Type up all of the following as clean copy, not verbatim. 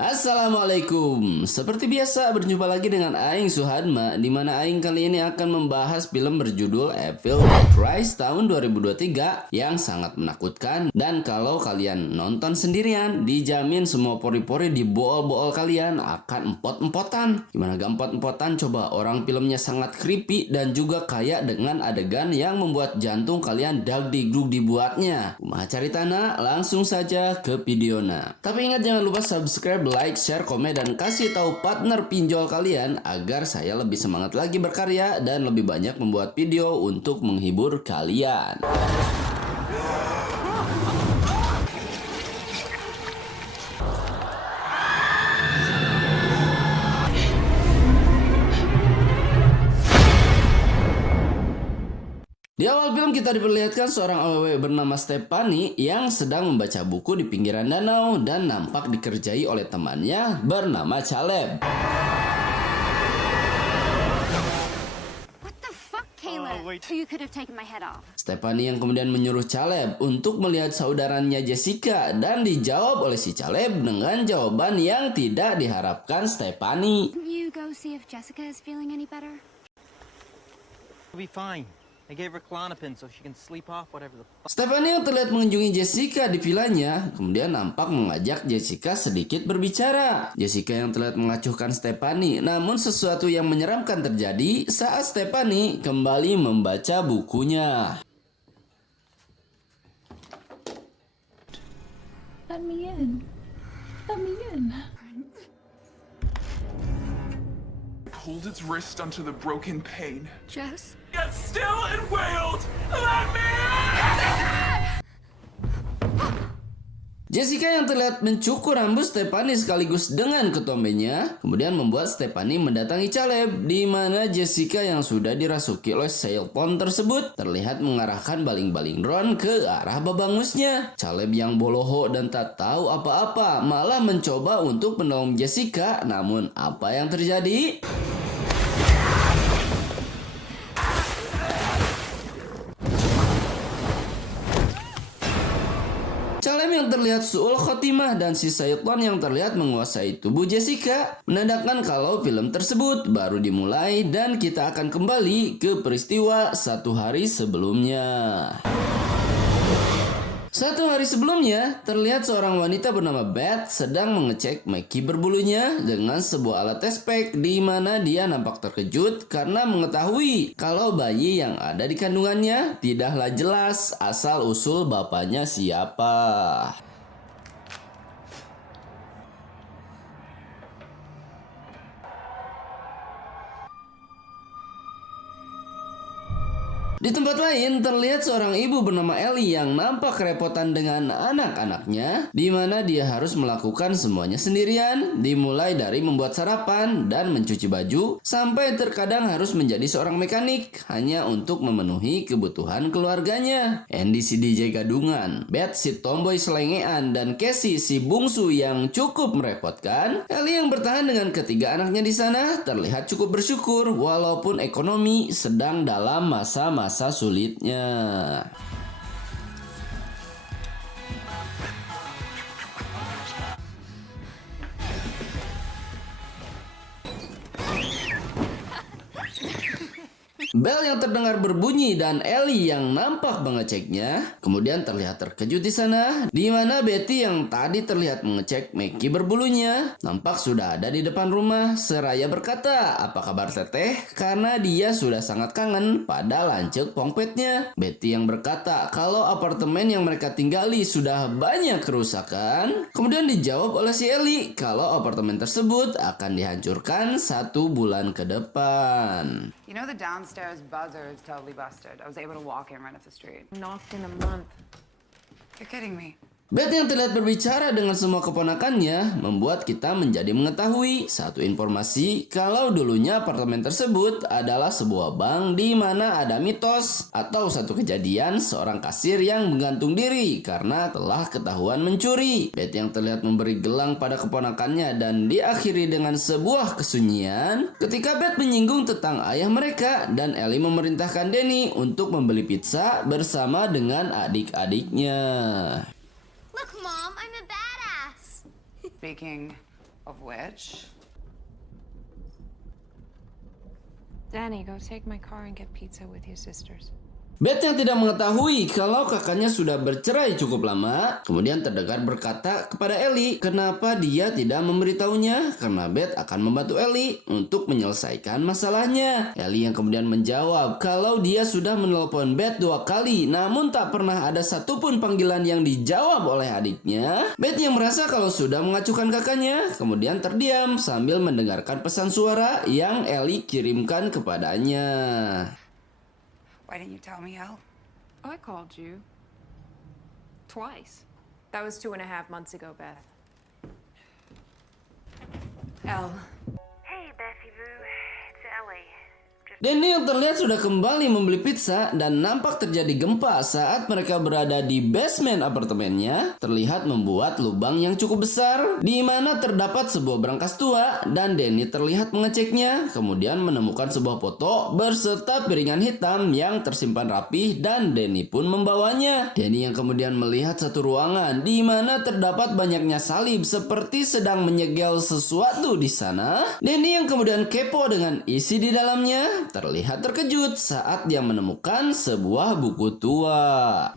Assalamualaikum. Seperti biasa berjumpa lagi dengan Aing Suhadma, di mana Aing kali ini akan membahas film berjudul Evil Dead Rise tahun 2023 yang sangat menakutkan, dan kalau kalian nonton sendirian dijamin semua pori-pori di bool-bool kalian akan empot-empotan. Gimana gak empot-empotan? Coba, orang filmnya sangat creepy dan juga kaya dengan adegan yang membuat jantung kalian dag-digdug dibuatnya. Kumaha caritana? Langsung saja ke videona. Tapi ingat, jangan lupa subscribe, like, share, komen, dan kasih tahu partner pinjol kalian agar saya lebih semangat lagi berkarya dan lebih banyak membuat video untuk menghibur kalian. Di awal film kita diperlihatkan seorang awewe bernama Stephanie yang sedang membaca buku di pinggiran danau dan nampak dikerjai oleh temannya bernama Caleb. What the fuck, Caleb? You could have taken my head off. Stephanie yang kemudian menyuruh Caleb untuk melihat saudaranya Jessica, dan dijawab oleh si Caleb dengan jawaban yang tidak diharapkan Stephanie. Can you go see if Jessica is feeling any better? We'll be fine. I gave her Klonopin so she can sleep off whatever the fuck. Stephanie yang terlihat mengunjungi Jessica di vilanya kemudian nampak mengajak Jessica sedikit berbicara. Jessica yang terlihat mengacuhkan Stephanie, namun sesuatu yang menyeramkan terjadi saat Stephanie kembali membaca bukunya. Let me in. Let me in. Pulled its wrist onto the broken pane. Jess? Yet still it wailed, "Let me in!" Jessica yang terlihat mencukur rambut Stephanie sekaligus dengan ketombennya kemudian membuat Stephanie mendatangi Caleb, di mana Jessica yang sudah dirasuki oleh Sailton tersebut terlihat mengarahkan baling-baling drone ke arah babangusnya. Caleb yang boloho dan tak tahu apa-apa malah mencoba untuk menolong Jessica, namun apa yang terjadi? Caleb yang terlihat su'ul khotimah dan si Sailton yang terlihat menguasai tubuh Jessica menandakan kalau film tersebut baru dimulai dan kita akan kembali ke peristiwa satu hari sebelumnya. Satu hari sebelumnya, terlihat seorang wanita bernama Beth sedang mengecek Mackie berbulunya dengan sebuah alat tespek, di mana dia nampak terkejut karena mengetahui kalau bayi yang ada di kandungannya tidaklah jelas asal-usul bapaknya siapa. Di tempat lain terlihat seorang ibu bernama Ellie yang nampak kerepotan dengan anak-anaknya, di mana dia harus melakukan semuanya sendirian, dimulai dari membuat sarapan dan mencuci baju, sampai terkadang harus menjadi seorang mekanik hanya untuk memenuhi kebutuhan keluarganya. Andy si DJ gadungan, Beth si tomboy selengean, dan Casey si bungsu yang cukup merepotkan. Ellie yang bertahan dengan ketiga anaknya di sana terlihat cukup bersyukur walaupun ekonomi sedang dalam masa sulitnya. Bel yang terdengar berbunyi dan Ellie yang nampak mengeceknya kemudian terlihat terkejut di sana, di mana Betty yang tadi terlihat mengecek Mackie berbulunya nampak sudah ada di depan rumah seraya berkata, "Apa kabar teteh?" Karena dia sudah sangat kangen pada lancek pongpetnya. Betty yang berkata kalau apartemen yang mereka tinggali sudah banyak kerusakan, kemudian dijawab oleh si Ellie kalau apartemen tersebut akan dihancurkan 1 bulan ke depan. You know the downstairs buzzer is totally busted. I was able to walk in right off the street. Knocked in a month. You're kidding me. Beth yang terlihat berbicara dengan semua keponakannya membuat kita menjadi mengetahui satu informasi kalau dulunya apartemen tersebut adalah sebuah bank, di mana ada mitos atau satu kejadian seorang kasir yang menggantung diri karena telah ketahuan mencuri. Beth yang terlihat memberi gelang pada keponakannya dan diakhiri dengan sebuah kesunyian ketika Beth menyinggung tentang ayah mereka, dan Ellie memerintahkan Danny untuk membeli pizza bersama dengan adik-adiknya. Look, Mom, I'm a badass. Speaking Of which? Danny, go take my car and get pizza with your sisters. Beth yang tidak mengetahui kalau kakaknya sudah bercerai cukup lama, kemudian terdengar berkata kepada Ellie kenapa dia tidak memberitahunya karena Beth akan membantu Ellie untuk menyelesaikan masalahnya. Ellie yang kemudian menjawab kalau dia sudah menelpon Beth 2 kali, namun tak pernah ada satupun panggilan yang dijawab oleh adiknya. Beth yang merasa kalau sudah mengacuhkan kakaknya, kemudian terdiam sambil mendengarkan pesan suara yang Ellie kirimkan kepadanya. Why didn't you tell me, Elle? I called you. Twice. That was 2.5 months ago, Beth. Elle. Hey, Bessie Boo. It's Ellie. Danny yang terlihat sudah kembali membeli pizza dan nampak terjadi gempa saat mereka berada di basement apartemennya, terlihat membuat lubang yang cukup besar di mana terdapat sebuah brankas tua dan Danny terlihat mengeceknya, kemudian menemukan sebuah foto berserta piringan hitam yang tersimpan rapih dan Danny pun membawanya. Danny yang kemudian melihat satu ruangan di mana terdapat banyaknya salib seperti sedang menyegel sesuatu di sana. Danny yang kemudian kepo dengan isi di dalamnya terlihat terkejut saat dia menemukan sebuah buku tua.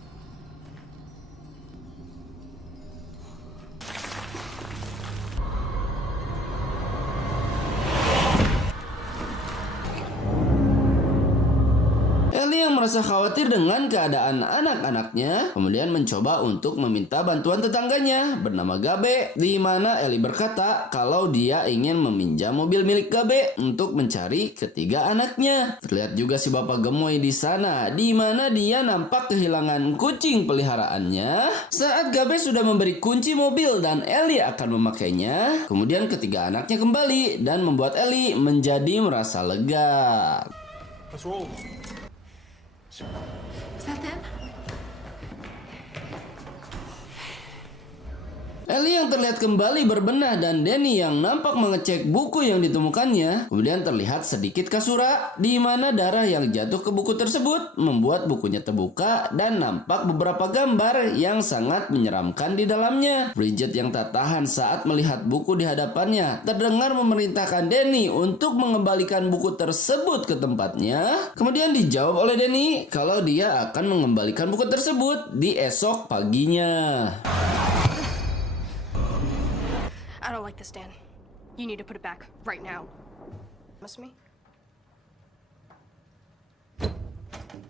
Ellie yang merasa khawatir dengan keadaan anak-anaknya, kemudian mencoba untuk meminta bantuan tetangganya bernama Gabe, di mana Ellie berkata kalau dia ingin meminjam mobil milik Gabe untuk mencari ketiga anaknya. Terlihat juga si bapak gemoy di sana, di mana dia nampak kehilangan kucing peliharaannya. Saat Gabe sudah memberi kunci mobil dan Ellie akan memakainya, kemudian ketiga anaknya kembali dan membuat Ellie menjadi merasa lega. What's wrong? Is that them? Ellie yang terlihat kembali berbenah dan Danny yang nampak mengecek buku yang ditemukannya. Kemudian terlihat sedikit kasura di mana darah yang jatuh ke buku tersebut membuat bukunya terbuka dan nampak beberapa gambar yang sangat menyeramkan di dalamnya. Bridget yang tak tahan saat melihat buku di hadapannya terdengar memerintahkan Danny untuk mengembalikan buku tersebut ke tempatnya. Kemudian dijawab oleh Danny kalau dia akan mengembalikan buku tersebut di esok paginya. I don't like this, Dan. You need to put it back right now. Promise me?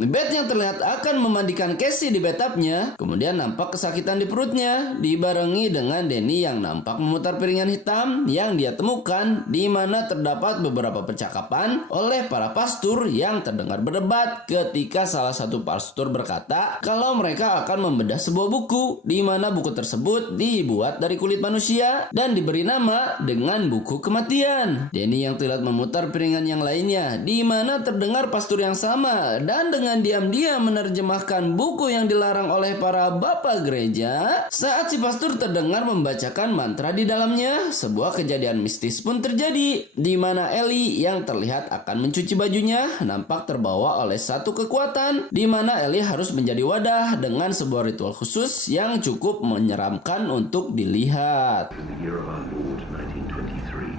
Beth yang terlihat akan memandikan Cassie di bathtubnya, kemudian nampak kesakitan di perutnya, dibarengi dengan Danny yang nampak memutar piringan hitam yang dia temukan, di mana terdapat beberapa percakapan oleh para pastor yang terdengar berdebat ketika salah satu pastor berkata kalau mereka akan membedah sebuah buku, di mana buku tersebut dibuat dari kulit manusia dan diberi nama dengan buku kematian. Danny yang terlihat memutar piringan yang lainnya, di mana terdengar pastor yang sama dan dengan diam-diam menerjemahkan buku yang dilarang oleh para bapak gereja. Saat si pastor terdengar membacakan mantra di dalamnya, sebuah kejadian mistis pun terjadi, di mana Ellie yang terlihat akan mencuci bajunya nampak terbawa oleh satu kekuatan, di mana Ellie harus menjadi wadah dengan sebuah ritual khusus yang cukup menyeramkan untuk dilihat. In the year of our Lord, 1923.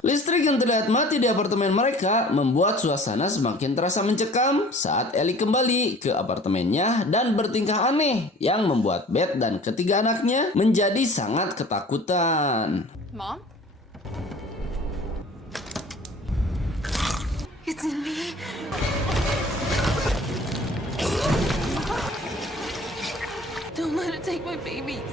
Listrik yang terlihat mati di apartemen mereka membuat suasana semakin terasa mencekam saat Ellie kembali ke apartemennya dan bertingkah aneh yang membuat Beth dan ketiga anaknya menjadi sangat ketakutan. Mom? It's me. Don't let it take my babies.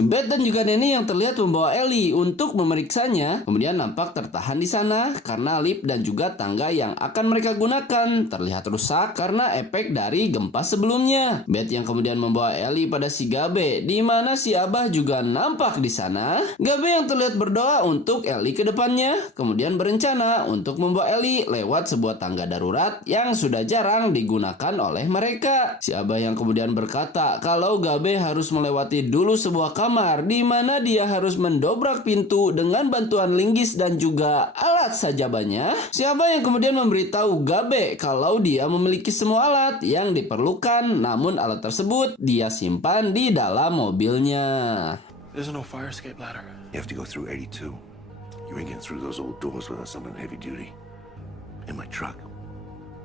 Beth dan juga Danny yang terlihat membawa Ellie untuk memeriksanya, kemudian nampak tertahan di sana karena lift dan juga tangga yang akan mereka gunakan terlihat rusak karena efek dari gempa sebelumnya. Beth yang kemudian membawa Ellie pada si Gabe, di mana si Abah juga nampak di sana. Gabe yang terlihat berdoa untuk Ellie ke depannya, kemudian berencana untuk membawa Ellie lewat sebuah tangga darurat yang sudah jarang digunakan oleh mereka. Si Abah yang kemudian berkata kalau Gabe harus melewati dulu sebuah kamar di mana dia harus mendobrak pintu dengan bantuan linggis dan juga alat sajabahnya. Si Abah yang kemudian memberitahu Gabe kalau dia memiliki semua alat yang diperlukan, namun alat tersebut dia simpan di dalam mobilnya. There's no fire escape ladder. You have to go through 82. You ain't getting through those old doors without something heavy duty. In my truck.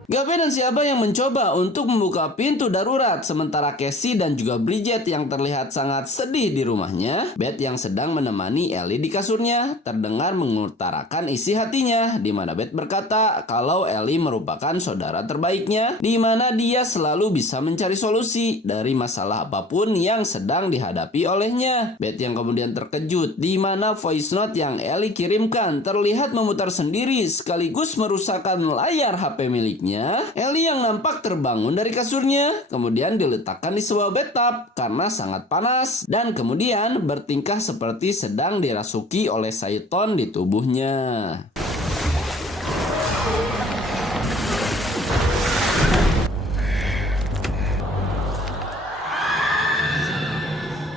Gabe dan si Abah yang mencoba untuk membuka pintu darurat, sementara Casey dan juga Bridget yang terlihat sangat sedih di rumahnya. Beth yang sedang menemani Ellie di kasurnya terdengar mengutarakan isi hatinya, di mana Beth berkata kalau Ellie merupakan saudara terbaiknya, di mana dia selalu bisa mencari solusi dari masalah apapun yang sedang dihadapi olehnya. Beth yang kemudian terkejut, di mana voice note yang Ellie kirimkan terlihat memutar sendiri sekaligus merusakkan layar HP miliknya. Ellie yang nampak terbangun dari kasurnya, kemudian diletakkan di sebuah bathtub karena sangat panas, dan kemudian bertingkah seperti sedang dirasuki oleh syaiton di tubuhnya.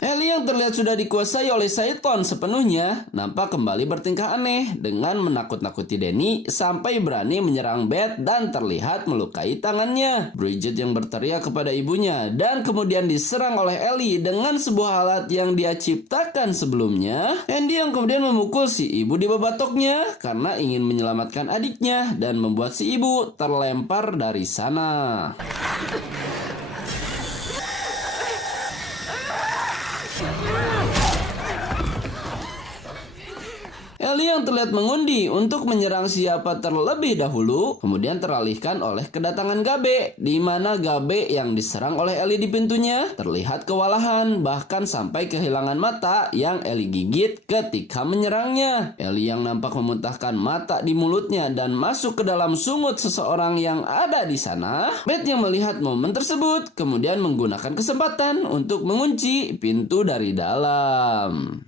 Ellie yang terlihat sudah dikuasai oleh syaiton sepenuhnya, nampak kembali bertingkah aneh dengan menakut-nakuti Danny sampai berani menyerang Beth dan terlihat melukai tangannya. Bridget yang berteriak kepada ibunya dan kemudian diserang oleh Ellie dengan sebuah alat yang dia ciptakan sebelumnya. Andy yang kemudian memukul si ibu di babatoknya karena ingin menyelamatkan adiknya dan membuat si ibu terlempar dari sana. Ellie yang terlihat mengundi untuk menyerang siapa terlebih dahulu, kemudian teralihkan oleh kedatangan Gabe, di mana Gabe yang diserang oleh Ellie di pintunya terlihat kewalahan, bahkan sampai kehilangan mata yang Ellie gigit ketika menyerangnya. Ellie yang nampak memuntahkan mata di mulutnya dan masuk ke dalam sungut seseorang yang ada di sana. Beth yang melihat momen tersebut kemudian menggunakan kesempatan untuk mengunci pintu dari dalam.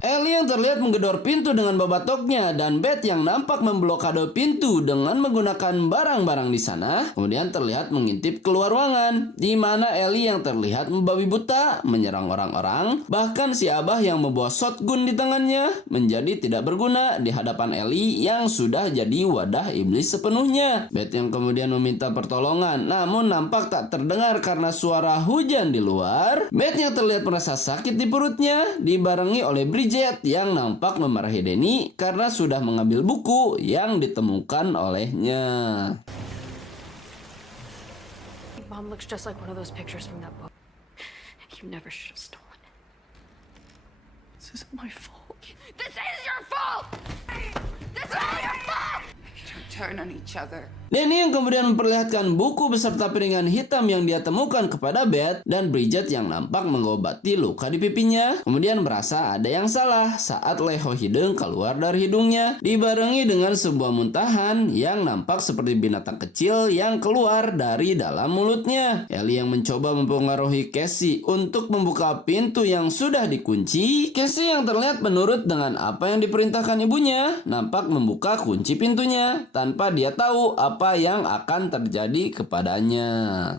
Ellie yang terlihat menggedor pintu dengan babatoknya dan Beth yang nampak memblokade pintu dengan menggunakan barang-barang di sana, kemudian terlihat mengintip keluar ruangan, di mana Ellie yang terlihat membabi buta menyerang orang-orang, bahkan si Abah yang membawa shotgun di tangannya menjadi tidak berguna di hadapan Ellie yang sudah jadi wadah iblis sepenuhnya. Beth yang kemudian meminta pertolongan, namun nampak tak terdengar karena suara hujan di luar. Beth yang terlihat merasa sakit di perutnya dibarengi oleh Bridget yang nampak memarahi Danny karena sudah mengambil buku yang ditemukan olehnya. Mom looks just like one of those pictures from that book. You never should have stolen it. This isn't my fault. This is your fault! This is all your fault! Don't turn on each other. Danny yang kemudian memperlihatkan buku beserta piringan hitam yang dia temukan kepada Beth, dan Bridget yang nampak mengobati luka di pipinya kemudian merasa ada yang salah saat leho hidung keluar dari hidungnya dibarengi dengan sebuah muntahan yang nampak seperti binatang kecil yang keluar dari dalam mulutnya. Ellie yang mencoba mempengaruhi Casey untuk membuka pintu yang sudah dikunci. Casey yang terlihat menurut dengan apa yang diperintahkan ibunya nampak membuka kunci pintunya tanpa dia tahu apa yang akan terjadi kepadanya.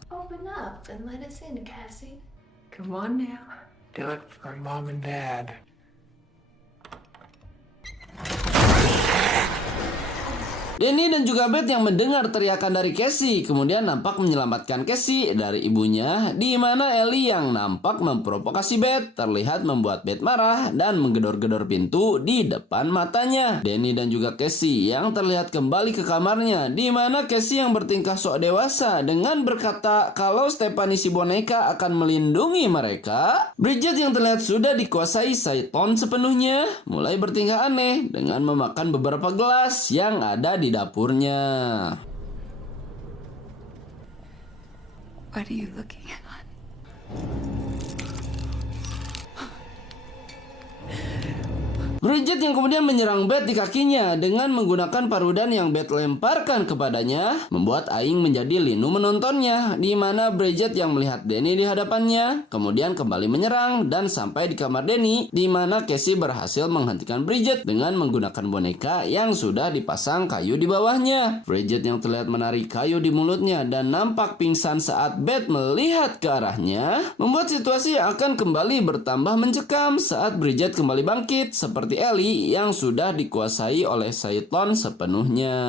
Open up and let us in, Cassie. Come on now. Do it for Mom and Dad. Danny dan juga Beth yang mendengar teriakan dari Casey kemudian nampak menyelamatkan Casey dari ibunya, di mana Ellie yang nampak memprovokasi Beth terlihat membuat Beth marah dan menggedor-gedor pintu di depan matanya. Danny dan juga Casey yang terlihat kembali ke kamarnya, di mana Casey yang bertingkah sok dewasa dengan berkata kalau Stephanie si boneka akan melindungi mereka. Bridget yang terlihat sudah dikuasai Saiton sepenuhnya mulai bertingkah aneh dengan memakan beberapa gelas yang ada di dapurnya. What are you looking at? Bridget yang kemudian menyerang Beth di kakinya dengan menggunakan parudan yang Beth lemparkan kepadanya, membuat Aing menjadi linu menontonnya, di mana Bridget yang melihat Danny di hadapannya, kemudian kembali menyerang dan sampai di kamar Danny, di mana Casey berhasil menghentikan Bridget dengan menggunakan boneka yang sudah dipasang kayu di bawahnya. Bridget yang terlihat menarik kayu di mulutnya dan nampak pingsan saat Beth melihat ke arahnya, membuat situasi akan kembali bertambah mencekam saat Bridget kembali bangkit seperti Ellie yang sudah dikuasai oleh Saiton sepenuhnya.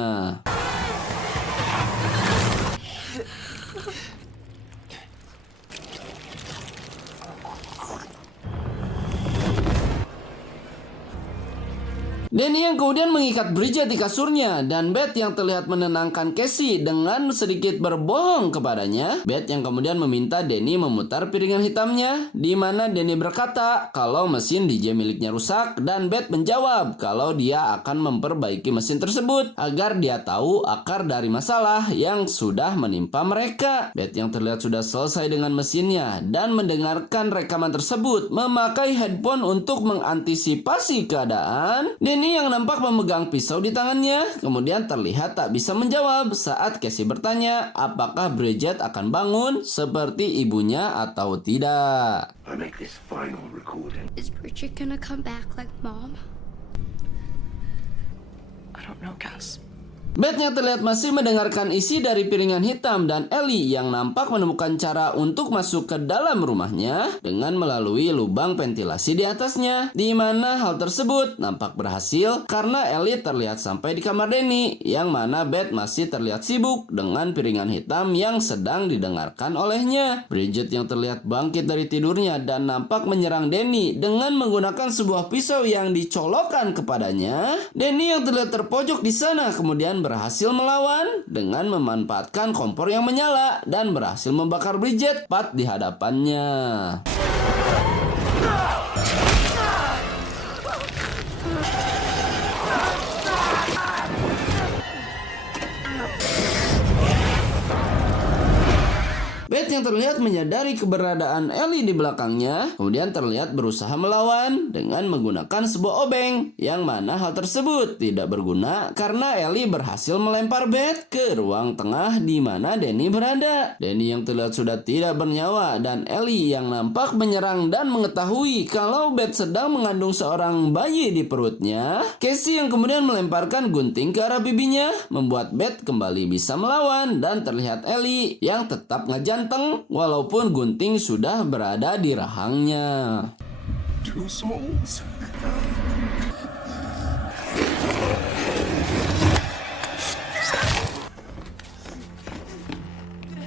Danny yang kemudian mengikat Bridget di kasurnya dan Beth yang terlihat menenangkan Casey dengan sedikit berbohong kepadanya. Beth yang kemudian meminta Danny memutar piringan hitamnya, di mana Danny berkata kalau mesin DJ miliknya rusak dan Beth menjawab kalau dia akan memperbaiki mesin tersebut agar dia tahu akar dari masalah yang sudah menimpa mereka. Beth yang terlihat sudah selesai dengan mesinnya dan mendengarkan rekaman tersebut memakai headphone untuk mengantisipasi keadaan. Danny yang nampak memegang pisau di tangannya kemudian terlihat tak bisa menjawab saat Casey bertanya apakah Bridget akan bangun seperti ibunya atau tidak. I make this final recording. Is Bridget gonna come back like Mom? I don't know, Cass. Beth yang terlihat masih mendengarkan isi dari piringan hitam dan Ellie yang nampak menemukan cara untuk masuk ke dalam rumahnya dengan melalui lubang ventilasi di atasnya, di mana hal tersebut nampak berhasil karena Ellie terlihat sampai di kamar Danny, yang mana Beth masih terlihat sibuk dengan piringan hitam yang sedang didengarkan olehnya. Bridget yang terlihat bangkit dari tidurnya dan nampak menyerang Danny dengan menggunakan sebuah pisau yang dicolokkan kepadanya. Danny yang terlihat terpojok di sana kemudian berhasil melawan dengan memanfaatkan kompor yang menyala dan berhasil membakar Bridget tepat di hadapannya. Beth yang terlihat menyadari keberadaan Ellie di belakangnya, kemudian terlihat berusaha melawan dengan menggunakan sebuah obeng, yang mana hal tersebut tidak berguna karena Ellie berhasil melempar Beth ke ruang tengah di mana Danny berada. Danny yang terlihat sudah tidak bernyawa dan Ellie yang nampak menyerang dan mengetahui kalau Beth sedang mengandung seorang bayi di perutnya. Casey yang kemudian melemparkan gunting ke arah bibinya, membuat Beth kembali bisa melawan dan terlihat Ellie yang tetap ngejanteng walaupun gunting sudah berada di rahangnya. Two souls.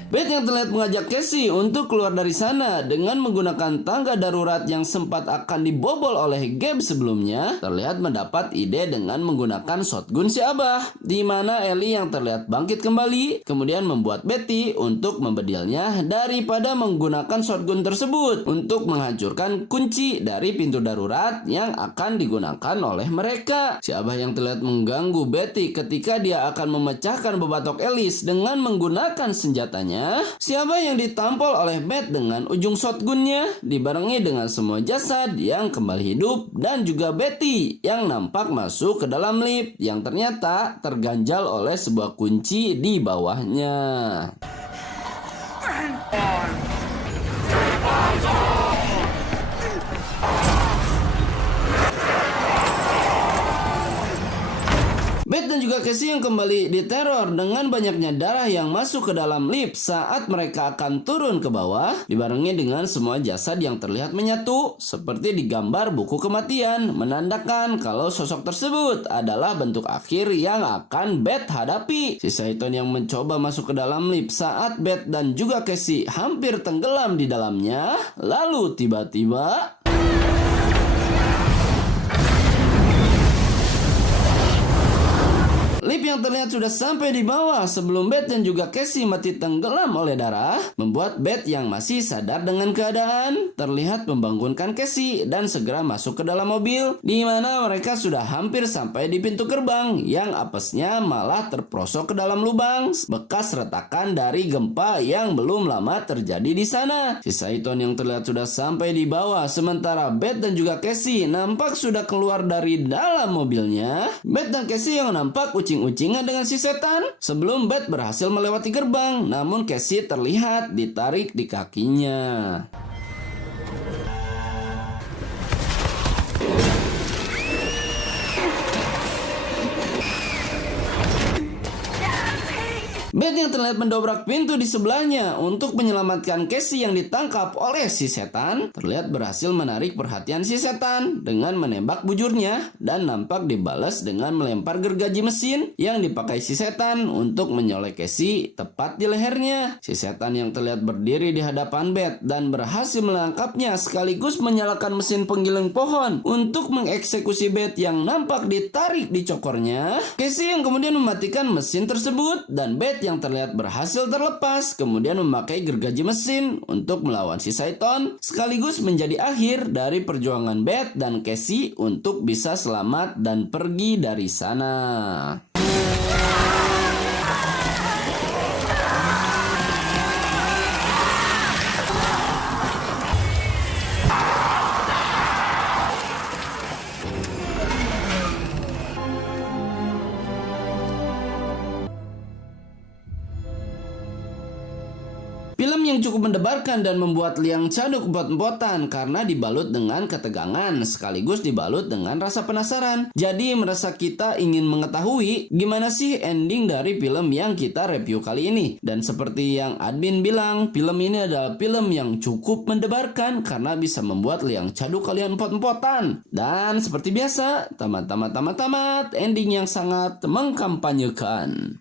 Beth yang terlihat mengajak Casey untuk keluar dari sana dengan menggunakan tangga darurat yang sempat akan dibobol oleh Gabe sebelumnya, terlihat mendapat ide dengan menggunakan shotgun si Abah, di mana Ellie yang terlihat bangkit kembali, kemudian membuat Betty untuk membedilnya daripada menggunakan shotgun tersebut untuk menghancurkan kunci dari pintu darurat yang akan digunakan oleh mereka. Si Abah yang terlihat mengganggu Betty ketika dia akan memecahkan bebatok Ellis dengan menggunakan senjatanya. Siapa yang ditampol oleh Beth dengan ujung shotgunnya dibarengi dengan semua jasad yang kembali hidup dan juga Betty yang nampak masuk ke dalam lift yang ternyata terganjal oleh sebuah kunci di bawahnya. Beth Beth dan juga Casey yang kembali diteror dengan banyaknya darah yang masuk ke dalam lift saat mereka akan turun ke bawah, dibarengi dengan semua jasad yang terlihat menyatu seperti di gambar buku kematian, menandakan kalau sosok tersebut adalah bentuk akhir yang akan Beth hadapi. Si Saiton yang mencoba masuk ke dalam lift saat Beth dan juga Casey hampir tenggelam di dalamnya, lalu tiba-tiba lift yang terlihat sudah sampai di bawah sebelum Beth dan juga Casey mati tenggelam oleh darah, membuat Beth yang masih sadar dengan keadaan terlihat membangunkan Casey dan segera masuk ke dalam mobil, di mana mereka sudah hampir sampai di pintu gerbang yang apesnya malah terprosok ke dalam lubang bekas retakan dari gempa yang belum lama terjadi di sana. Si Saiton yang terlihat sudah sampai di bawah, sementara Beth dan juga Casey nampak sudah keluar dari dalam mobilnya. Beth dan Casey yang nampak ucing-ucingan dengan si setan sebelum Beth berhasil melewati gerbang, namun Casey terlihat ditarik di kakinya. Beth yang terlihat mendobrak pintu di sebelahnya untuk menyelamatkan Casey yang ditangkap oleh si setan, terlihat berhasil menarik perhatian si setan dengan menembak bujurnya dan nampak dibalas dengan melempar gergaji mesin yang dipakai si setan untuk menyolek Casey tepat di lehernya. Si setan yang terlihat berdiri di hadapan Beth dan berhasil menangkapnya sekaligus menyalakan mesin penggiling pohon untuk mengeksekusi Beth yang nampak ditarik di cokornya. Casey yang kemudian mematikan mesin tersebut dan Beth yang terlihat berhasil terlepas kemudian memakai gergaji mesin untuk melawan si Saiton, sekaligus menjadi akhir dari perjuangan Beth dan Casey untuk bisa selamat dan pergi dari sana. Film yang cukup mendebarkan dan membuat Liang Chaduk empot-empotan karena dibalut dengan ketegangan sekaligus dibalut dengan rasa penasaran. Jadi merasa kita ingin mengetahui gimana sih ending dari film yang kita review kali ini. Dan seperti yang admin bilang, film ini adalah film yang cukup mendebarkan karena bisa membuat Liang Chaduk kalian empot-empotan. Dan seperti biasa, tamat ending yang sangat mengkampanyekan.